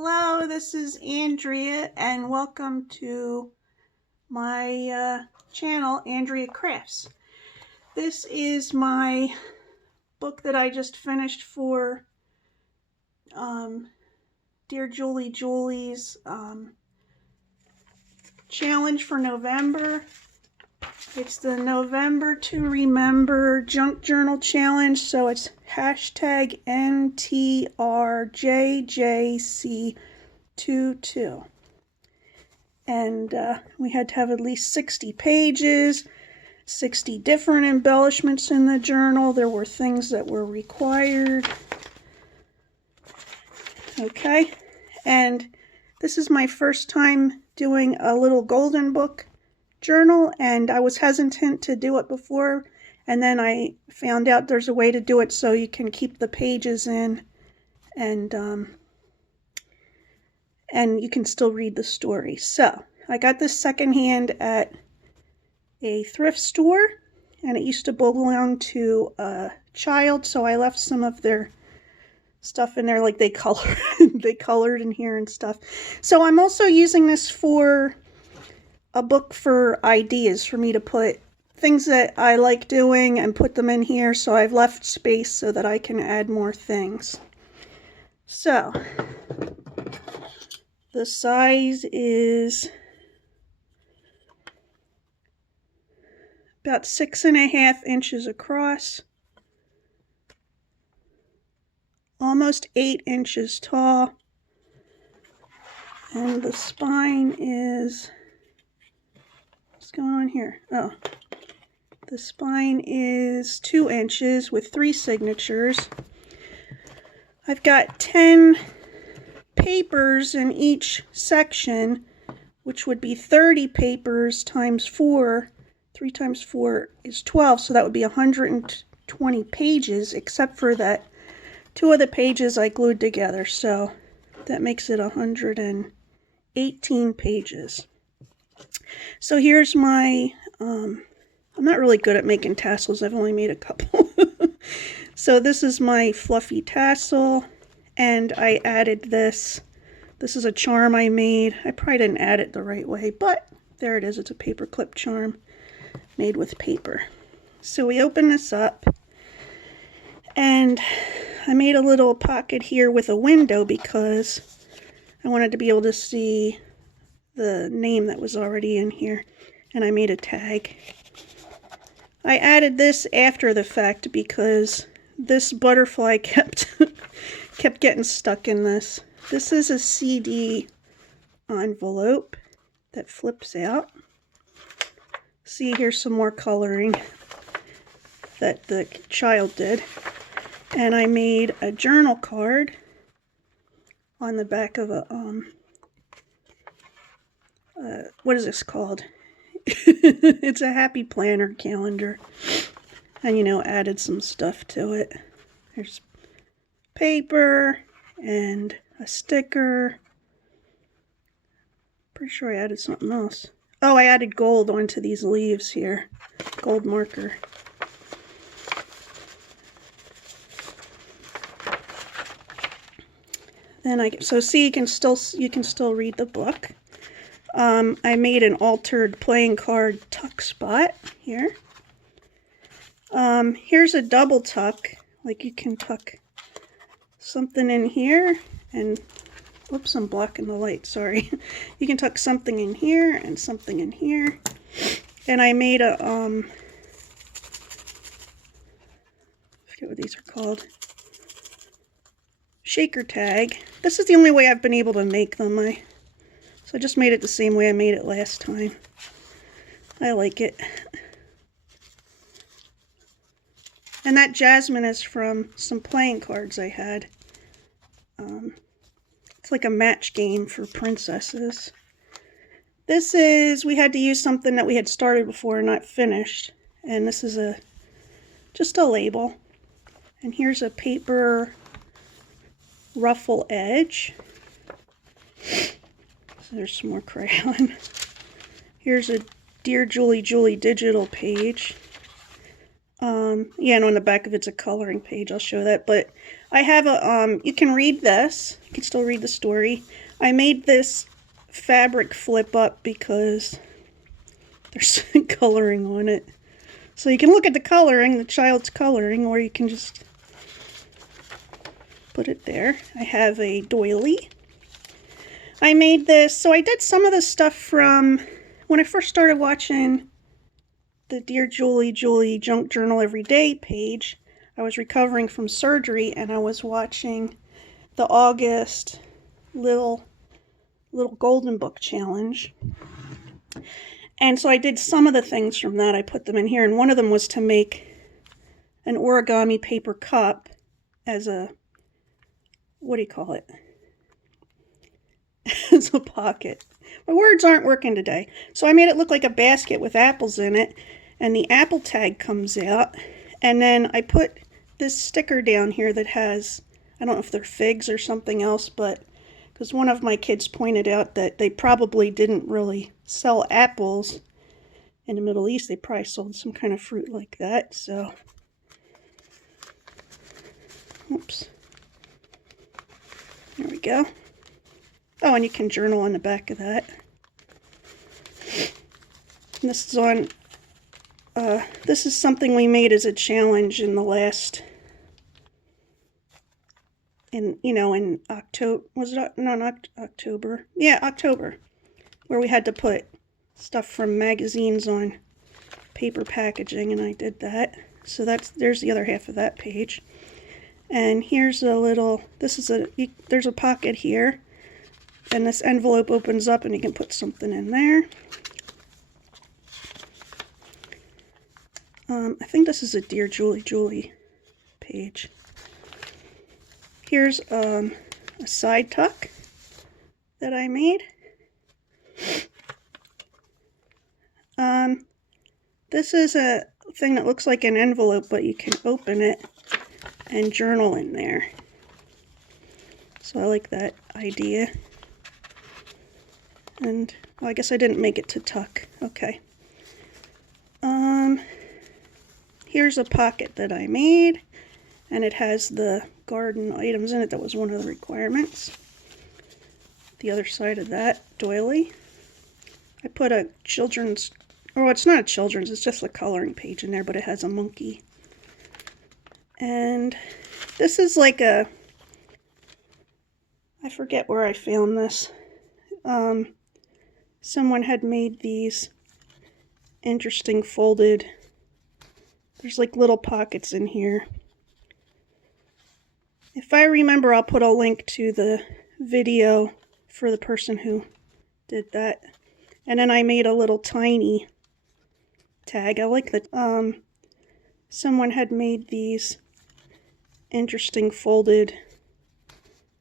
Hello, this is Andrea and welcome to my channel, Andrea Crafts. This is my book that I just finished for DearJulieJulie's challenge for November. It's the November to Remember Junk Journal Challenge, so it's hashtag NTRJJC22. And we had to have at least 60 pages, 60 different embellishments in the journal. There were things that were required. Okay, and this is my first time doing a little golden book journal, and I was hesitant to do it before, and then I found out there's a way to do it so you can keep the pages in, and you can still read the story. So I got this secondhand at a thrift store, and it used to belong to a child, so I left some of their stuff in there, like they colored in here and stuff. So I'm also using this for a book for ideas, for me to put things that I like doing and put them in here, so I've left space so that I can add more things. So the size is about 6.5 inches across, almost 8 inches tall, and the spine is, what's going on here? Oh, the spine is 2 inches with 3 signatures. I've got 10 papers in each section, which would be 30 papers times 4. 3 times 4 is 12, so that would be 120 pages, except for that 2 of the pages I glued together, so that makes it 118 pages. So here's my, I'm not really good at making tassels, I've only made a couple. So this is my fluffy tassel, and I added this. This is a charm I made. I probably didn't add it the right way, but there it is. It's a paper clip charm made with paper. So we open this up, and I made a little pocket here with a window because I wanted to be able to see the name that was already in here, and I made a tag. I added this after the fact because this butterfly kept getting stuck in this. This is a CD envelope that flips out. See, here's some more coloring that the child did. And I made a journal card on the back of a, what is this called? It's a happy planner calendar. And, you know, added some stuff to it. There's paper and a sticker. Pretty sure I added something else. Oh, I added gold onto these leaves here. Gold marker. Then so see, you can still read the book. I made an altered playing card tuck spot here. Here's a double tuck, like you can tuck something in here, and whoops, I'm blocking the light, sorry. You can tuck something in here and something in here. And I made a I forget what these are called. Shaker tag. This is the only way I've been able to make them. So I just made it the same way I made it last time. I like it. And that jasmine is from some playing cards I had. It's like a match game for princesses. This is, we had to use something that we had started before and not finished. And this is just a label. And here's a paper ruffle edge. So there's some more crayon. Here's a DearJulieJulie digital page. Yeah, and on the back of it's a coloring page. I'll show that. But I have a, you can read this. You can still read the story. I made this fabric flip up because there's coloring on it. So you can look at the coloring, the child's coloring, or you can just put it there. I have a doily. I made this, so I did some of the stuff from when I first started watching the DearJulieJulie Junk Journal Every Day page. I was recovering from surgery and I was watching the August little golden book challenge. And so I did some of the things from that. I put them in here, and one of them was to make an origami paper cup as a, what do you call it? As a pocket. My words aren't working today. So I made it look like a basket with apples in it, and the apple tag comes out, and then I put this sticker down here that has, I don't know if they're figs or something else, but because one of my kids pointed out that they probably didn't really sell apples in the Middle East. They probably sold some kind of fruit like that, so. Oops. There we go. Oh, and you can journal on the back of that. And this is on, this is something we made as a challenge in the last, in October, was it, no, not October, yeah, October, where we had to put stuff from magazines on paper packaging, and I did that. So there's the other half of that page. And here's a little, there's a pocket here, and this envelope opens up and you can put something in there. I think this is a DearJulieJulie page. Here's a side tuck that I made. This is a thing that looks like an envelope, but you can open it and journal in there. So I like that idea. And well, I guess I didn't make it to tuck. Okay. Here's a pocket that I made, and it has the garden items in it. That was one of the requirements. The other side of that doily, I put a children's, oh, it's not a children's, it's just a coloring page in there, but it has a monkey. And this is like a, I forget where I found this. Someone had made these interesting folded, there's like little pockets in here. If I remember, I'll put a link to the video for the person who did that. And then I made a little tiny tag. I like that. Someone had made these interesting folded,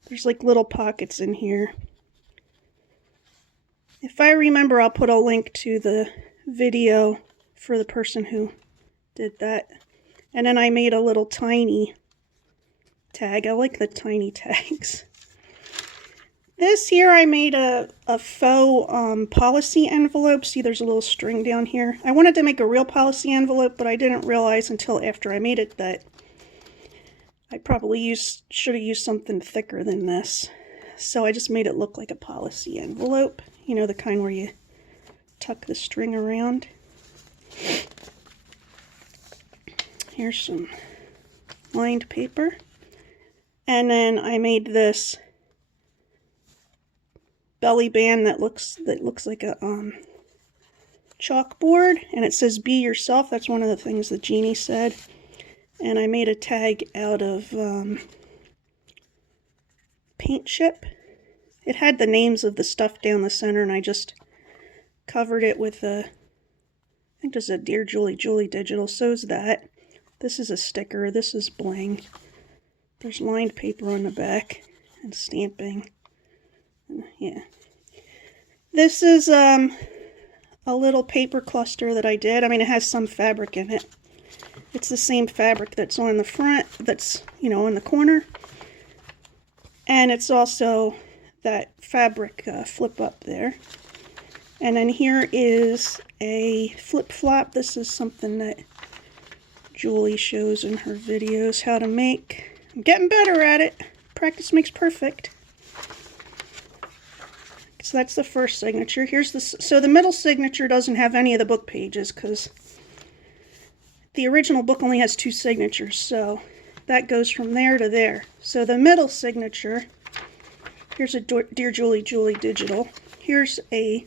there's like little pockets in here. If I remember, I'll put a link to the video for the person who did that. And then I made a little tiny tag. I like the tiny tags. This here I made a faux policy envelope. See, there's a little string down here. I wanted to make a real policy envelope, but I didn't realize until after I made it that I probably should have used something thicker than this. So I just made it look like a policy envelope. You know, the kind where you tuck the string around. Here's some lined paper. And then I made this belly band that looks like a chalkboard, and it says "Be yourself." That's one of the things that Jeannie said. And I made a tag out of paint chip. It had the names of the stuff down the center, and I just covered it with a, I think there's a DearJulieJulie digital. So's that. This is a sticker. This is bling. There's lined paper on the back and stamping. Yeah. This is a little paper cluster that I did. I mean, it has some fabric in it. It's the same fabric that's on the front, that's, you know, in the corner. And it's also that fabric flip up there. And then here is a flip-flop. This is something that Julie shows in her videos how to make. I'm getting better at it. Practice makes perfect. So that's the first signature. Here's the, so the middle signature doesn't have any of the book pages because the original book only has 2 signatures, so that goes from there to there. So the middle signature, here's a Dear Julie Julie digital. Here's a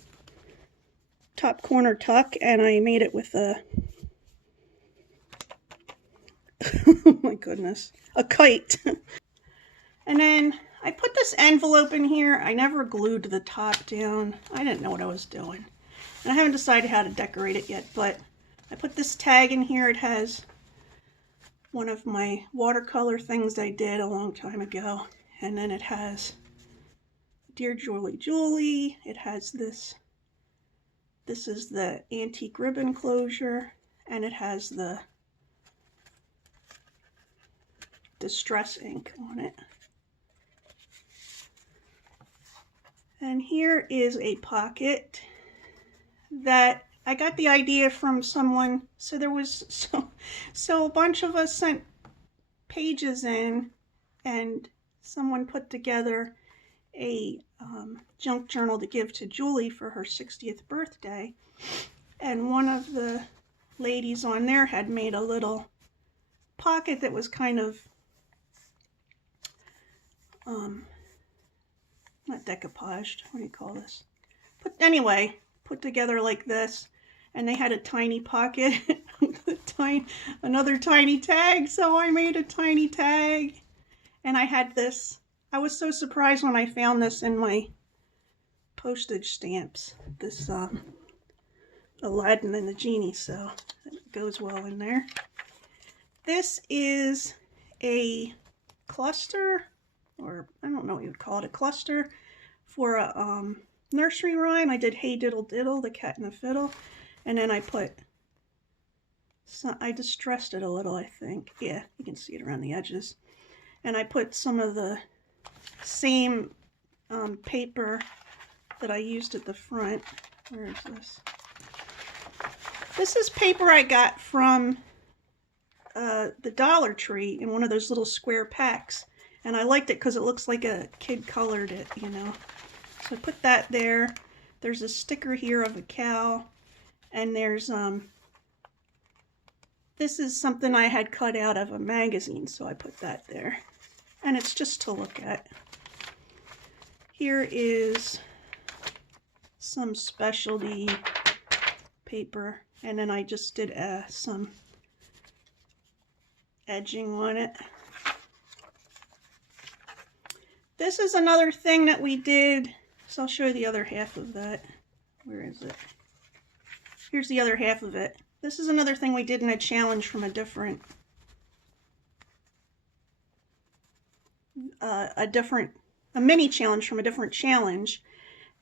top corner tuck, and I made it with a, oh my goodness, a kite. And then I put this envelope in here. I never glued the top down. I didn't know what I was doing. And I haven't decided how to decorate it yet, but I put this tag in here. It has one of my watercolor things I did a long time ago. And then it has Dear Julie Julie. It has this. This is the antique ribbon closure. And it has the distress ink on it. And here is a pocket that I got the idea from someone. So there was, so a bunch of us sent pages in, and someone put together a junk journal to give to Julie for her 60th birthday. And one of the ladies on there had made a little pocket that was kind of, not decoupaged, what do you call this? Anyway, put together like this, and they had a tiny pocket with another tiny tag, so I made a tiny tag, and I had this. I was so surprised when I found this in my postage stamps, this Aladdin and the Genie, so it goes well in there. This is a cluster, or I don't know what you would call it, a cluster for a nursery rhyme. I did Hey Diddle Diddle, the Cat and the Fiddle, and then I put, I distressed it a little, I think. Yeah, you can see it around the edges. And I put some of the same paper that I used at the front. Where is this? This is paper I got from the Dollar Tree in one of those little square packs. And I liked it because it looks like a kid colored it, you know. So I put that there. There's a sticker here of a cow. And there's, this is something I had cut out of a magazine, so I put that there. And it's just to look at. Here is some specialty paper. And then I just did some edging on it. This is another thing that we did, so I'll show you the other half of that. Where is it? Here's the other half of it. This is another thing we did in a challenge from a different, a mini challenge from a different challenge.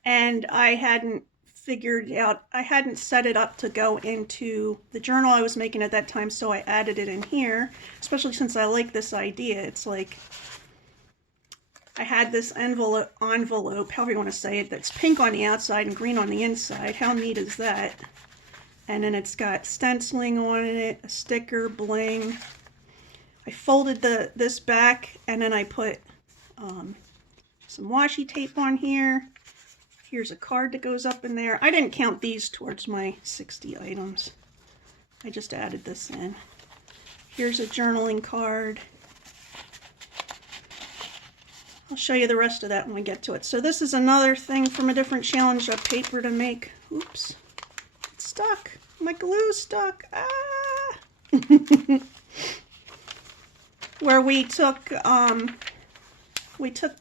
And I hadn't figured out, I hadn't set it up to go into the journal I was making at that time, so I added it in here, especially since I like this idea. It's like, I had this envelope, however you want to say it, that's pink on the outside and green on the inside. How neat is that? And then it's got stenciling on it, a sticker, bling. I folded this back, and then I put some washi tape on here. Here's a card that goes up in there. I didn't count these towards my 60 items. I just added this in. Here's a journaling card. I'll show you the rest of that when we get to it. So this is another thing from a different challenge of paper to make. Oops, it's stuck. My glue's stuck. Ah! Where we took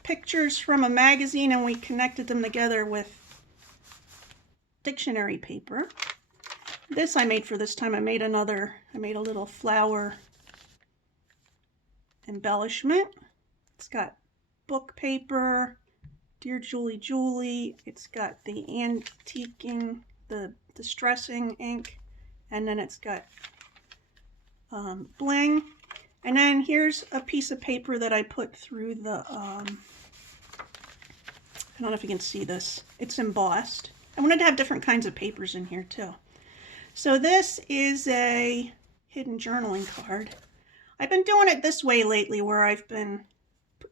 pictures from a magazine and we connected them together with dictionary paper. This I made for this time. I made a little flower embellishment. It's got book paper, Dear Julie Julie. It's got the antiquing, the distressing ink, and then it's got bling. And then here's a piece of paper that I put through the, I don't know if you can see this. It's embossed. I wanted to have different kinds of papers in here too. So this is a hidden journaling card. I've been doing it this way lately where I've been,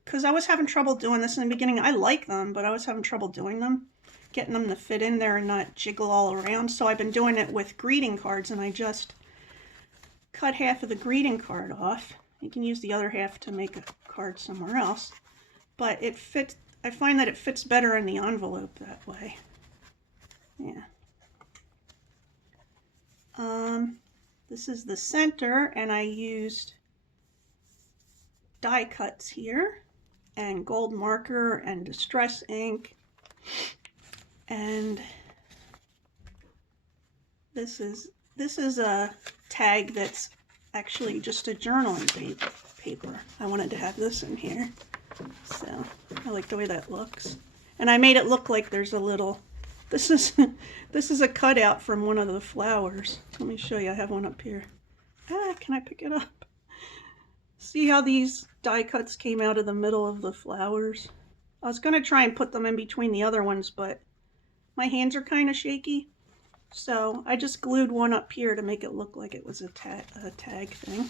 because I was having trouble doing this in the beginning. I like them, but I was having trouble doing them, getting them to fit in there and not jiggle all around. So I've been doing it with greeting cards, and I just cut half of the greeting card off. You can use the other half to make a card somewhere else, but it fits. I find that it fits better in the envelope that way. Yeah. This is the center, and I used die cuts here, and gold marker, and distress ink, and this is a tag that's actually just a journaling paper. I wanted to have this in here, so I like the way that looks. And I made it look like there's a little, this is a cutout from one of the flowers. Let me show you. I have one up here. Can I pick it up? See how these die cuts came out of the middle of the flowers? I was going to try and put them in between the other ones, but my hands are kind of shaky. So I just glued one up here to make it look like it was a tag thing.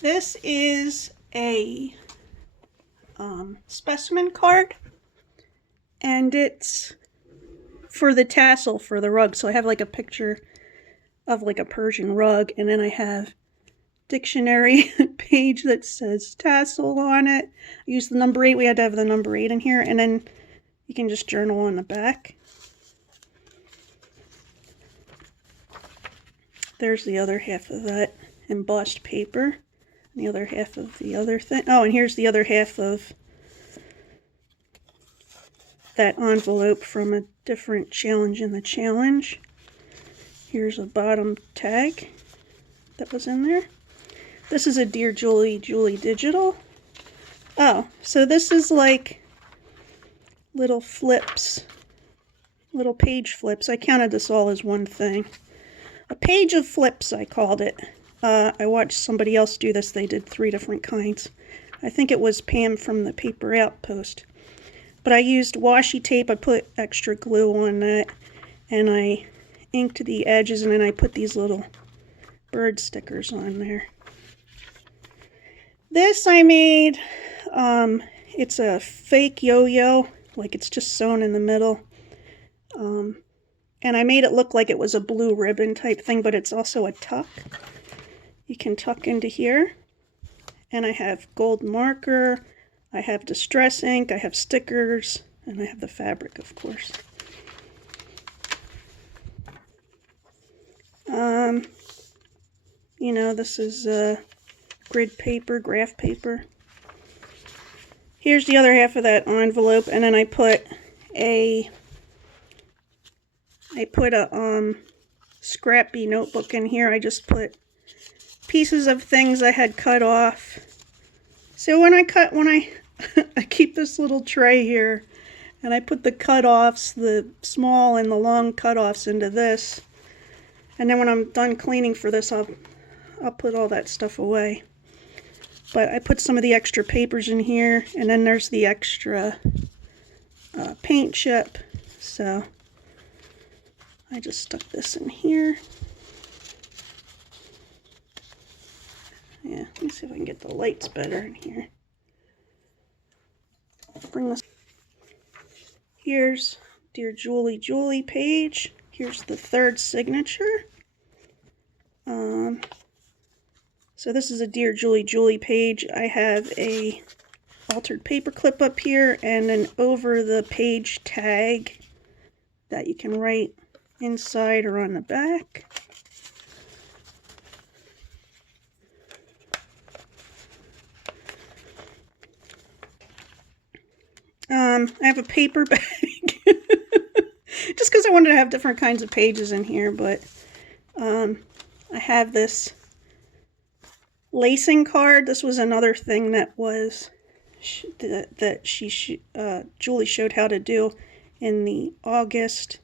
This is a specimen card, and it's for the tassel for the rug. So I have like a picture of like a Persian rug, and then I have dictionary page that says tassel on it. I used the number 8. We had to have the number 8 in here, and then you can just journal on the back. There's the other half of that embossed paper, and the other half of the other thing. Oh, and here's the other half of that envelope from a different challenge in the challenge. Here's a bottom tag that was in there. This is a Dear Julie, Julie digital. Oh, so this is like little flips, little page flips. I counted this all as one thing. A page of flips, I called it. I watched somebody else do this. They did 3 different kinds. I think it was Pam from the Paper Outpost. But I used washi tape. I put extra glue on that, and I inked the edges, and then I put these little bird stickers on there. This I made, it's a fake yo-yo, like it's just sewn in the middle. And I made it look like it was a blue ribbon type thing, but it's also a tuck. You can tuck into here. And I have gold marker, I have distress ink, I have stickers, and I have the fabric, of course. You know, this is grid paper, graph paper. Here's the other half of that envelope, and then I put a scrappy notebook in here. I just put pieces of things I had cut off. So when I I keep this little tray here, and I put the cut-offs, the small and the long cut-offs into this. And then when I'm done cleaning for this, I'll put all that stuff away. But I put some of the extra papers in here, and then there's the extra paint chip. So I just stuck this in here. Yeah, let me see if I can get the lights better in here. Bring this. Here's Dear Julie, Julie page. Here's the 3rd signature. So this is a Dear Julie, Julie page. I have a altered paper clip up here, and then over the page tag that you can write inside or on the back. I have a paper bag, just because I wanted to have different kinds of pages in here, but I have this lacing card. This was another thing that was Julie showed how to do in the August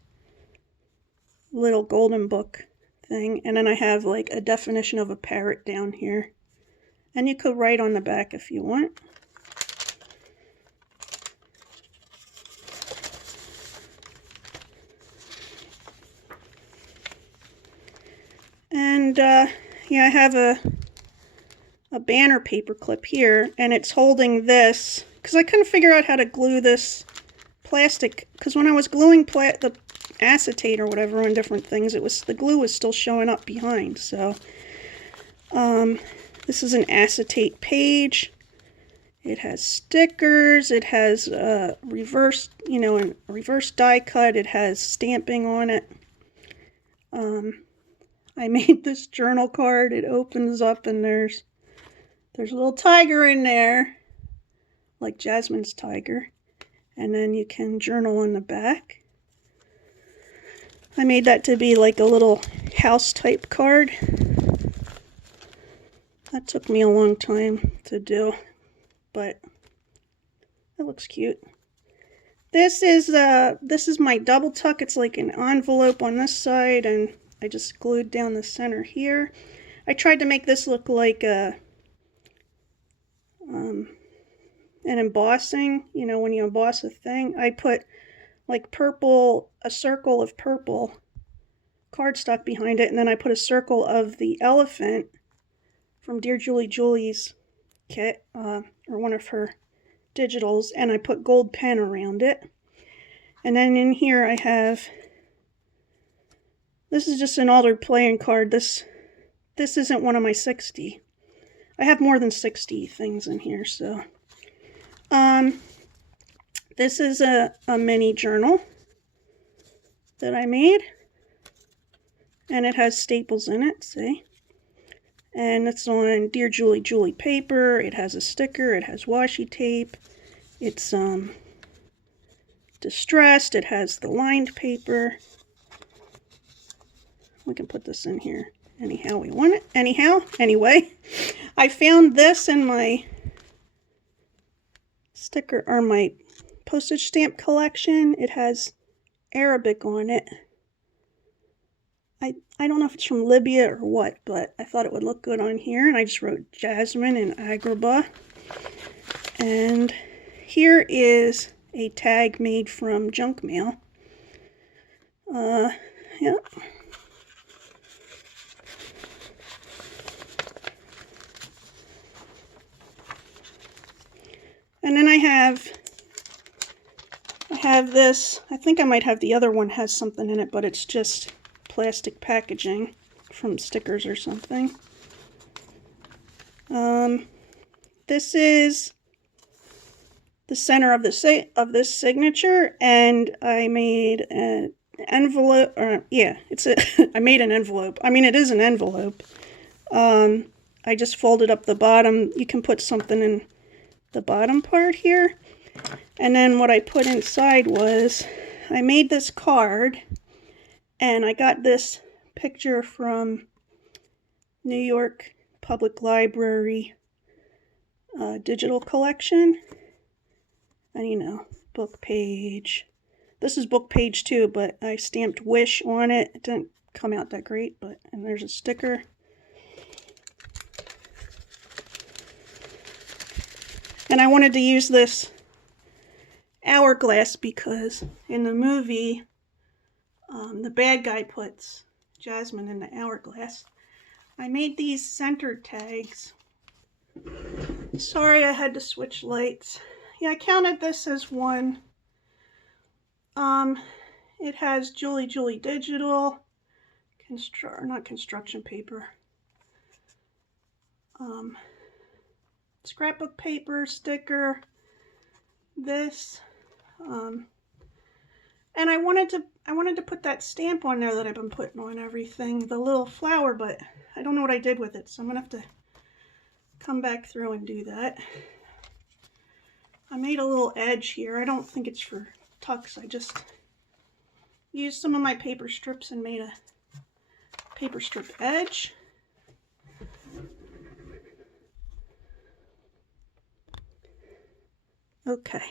little golden book thing. And then I have like a definition of a parrot down here, and you could write on the back if you want. And yeah, I have a banner paper clip here, and it's holding this, because I couldn't figure out how to glue this plastic, because when I was gluing the acetate or whatever on different things, the glue was still showing up behind. So this is an acetate page. It has stickers. It has reverse die cut. It has stamping on it. I made this journal card. It opens up and there's a little tiger in there, like Jasmine's tiger. And then you can journal on the back. I made that to be like a little house type card. That took me a long time to do, but it looks cute. This is my double tuck. It's like an envelope on this side, and I just glued down the center here. I tried to make this look like an embossing, you know, when you emboss a thing. I put like a circle of purple cardstock behind it, and then I put a circle of the elephant from DearJulieJulie's kit, or one of her digitals, and I put gold pen around it. And then in here I have, this is just an altered playing card. This isn't one of my 60. I have more than 60 things in here, so. This is a mini journal that I made, and it has staples in it, see? And it's on DearJulieJulie paper. It has a sticker. It has washi tape. It's distressed. It has the lined paper. We can put this in here anyhow we want it. Anyway, I found this in my sticker, or my postage stamp collection. It has Arabic on it. I don't know if it's from Libya or what, but I thought it would look good on here, and I just wrote Jasmine and Agrabah. And here is a tag made from junk mail. Yeah. And then I have this. I think I might have the other one has something in it, but it's just plastic packaging from stickers or something. This is the center of this signature, and I made an envelope. I made an envelope. I mean, it is an envelope. I just folded up the bottom. You can put something in the bottom part here. And then what I put inside was, I made this card, and I got this picture from New York Public Library digital collection. And you know, book page. This is book page 2, but I stamped Wish on it. It didn't come out that great, and there's a sticker. And I wanted to use this hourglass because in the movie, the bad guy puts Jasmine in the hourglass. I made these center tags. Sorry, I had to switch lights. Yeah, I counted this as one. It has Julie Digital, not construction paper. Scrapbook paper, sticker, this, and I wanted to put that stamp on there that I've been putting on everything, the little flower, but I don't know what I did with it, so I'm gonna have to come back through and do that. I made a little edge here. I don't think it's for tucks. I just used some of my paper strips and made a paper strip edge. Okay.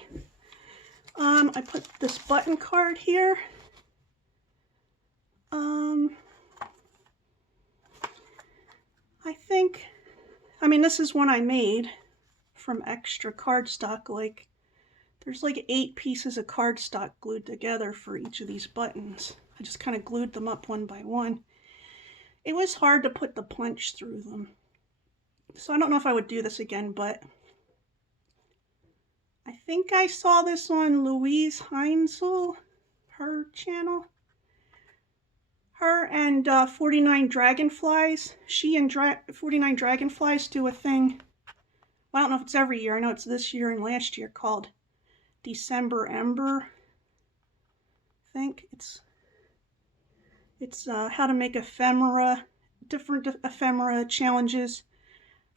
I put this button card here. I mean, this is one I made from extra cardstock. Like, there's like 8 pieces of cardstock glued together for each of these buttons. I just kind of glued them up one by one. It was hard to put the punch through them. So I don't know if I would do this again, but I think I saw this on Louise Heinzel, her channel. Her and 49 Dragonflies. She and 49 Dragonflies do a thing. Well, I don't know if it's every year. I know it's this year and last year, called Dephemerember. I think it's how to make different ephemera challenges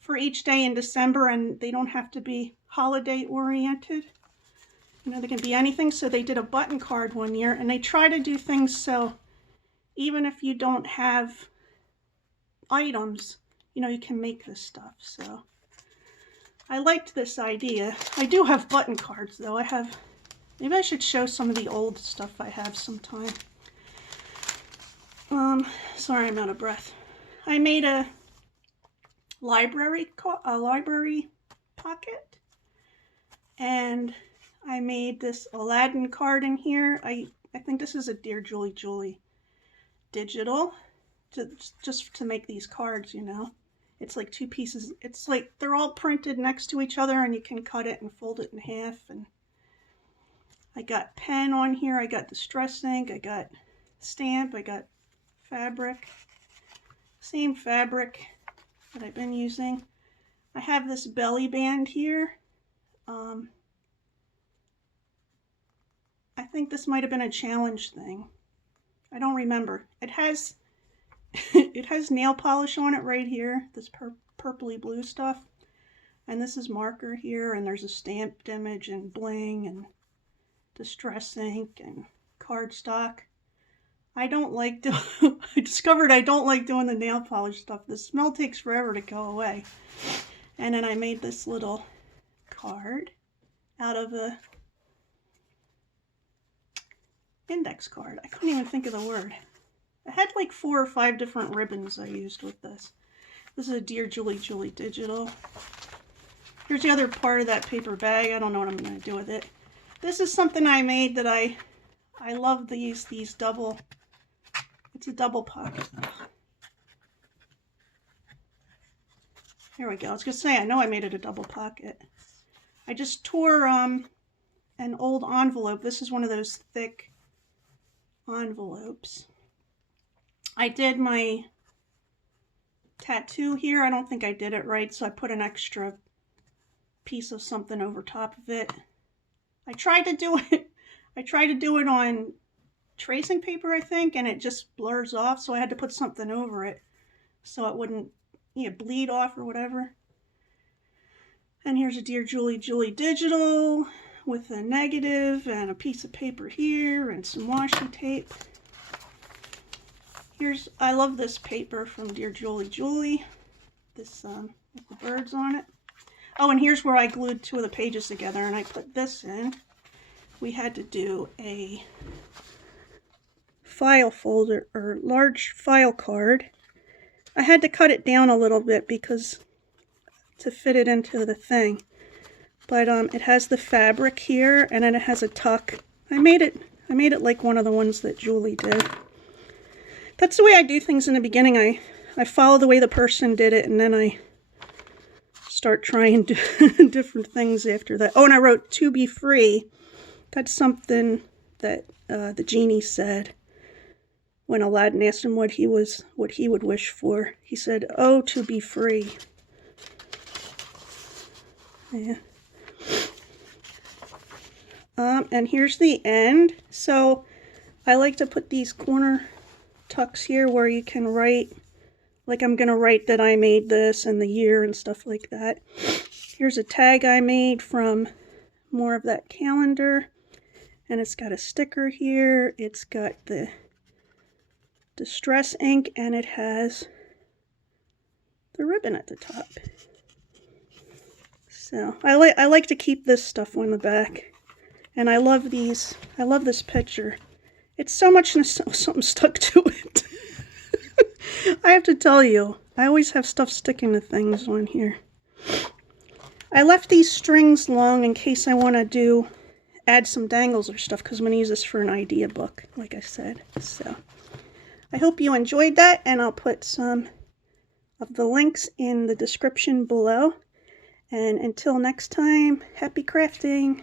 for each day in December, and they don't have to be holiday oriented. You know, they can be anything. So they did a button card one year, and they try to do things so even if you don't have items, you know, you can make this stuff. So I liked this idea. I do have button cards though. Maybe I should show some of the old stuff I have sometime. Sorry, I'm out of breath. I made a library pocket, and I made this Aladdin card in here. I think this is a DearJulieJulie digital, just to make these cards, you know. It's like two pieces. It's like they're all printed next to each other, and you can cut it and fold it in half. And I got pen on here. I got distress ink. I got stamp. I got fabric. Same fabric that I've been using. I have this belly band here. I think this might have been a challenge thing. I don't remember. It has nail polish on it right here, this purpley blue stuff. And this is marker here, and there's a stamped image and bling and distress ink and cardstock. I discovered I don't like doing the nail polish stuff. The smell takes forever to go away. And then I made this little card out of a index card. I couldn't even think of the word. I had like 4 or 5 different ribbons I used with this. This is a DearJulieJulie digital. Here's the other part of that paper bag. I don't know what I'm going to do with it. This is something I made that I love these double. It's a double pocket. Here we go. I was going to say, I know I made it a double pocket. I just tore an old envelope. This is one of those thick envelopes. I did my tattoo here. I don't think I did it right, so I put an extra piece of something over top of it. I tried to do it on tracing paper, I think, and it just blurs off, so I had to put something over it so it wouldn't, you know, bleed off or whatever. And here's a DearJulieJulie digital with a negative and a piece of paper here and some washi tape. I love this paper from DearJulieJulie. This with the birds on it. Oh, and here's where I glued 2 of the pages together, and I put this in. We had to do a file folder, or large file card. I had to cut it down a little bit because to fit it into the thing. But it has the fabric here, and then it has a tuck. I made it like one of the ones that Julie did. That's the way I do things in the beginning. I follow the way the person did it, and then I start trying different things after that. Oh, and I wrote "to be free." That's something that the genie said when Aladdin asked him what he would wish for. He said, "Oh, to be free." Yeah. And here's the end. So I like to put these corner tucks here where you can write, like I'm going to write that I made this and the year and stuff like that. Here's a tag I made from more of that calendar. And it's got a sticker here. It's got the distress ink, and it has the ribbon at the top. So I like to keep this stuff on the back. And I love these. I love this picture. It's so much something stuck to it. I have to tell you, I always have stuff sticking to things on here. I left these strings long in case I want to add some dangles or stuff, because I'm going to use this for an idea book, like I said. So I hope you enjoyed that, and I'll put some of the links in the description below. And until next time, happy crafting!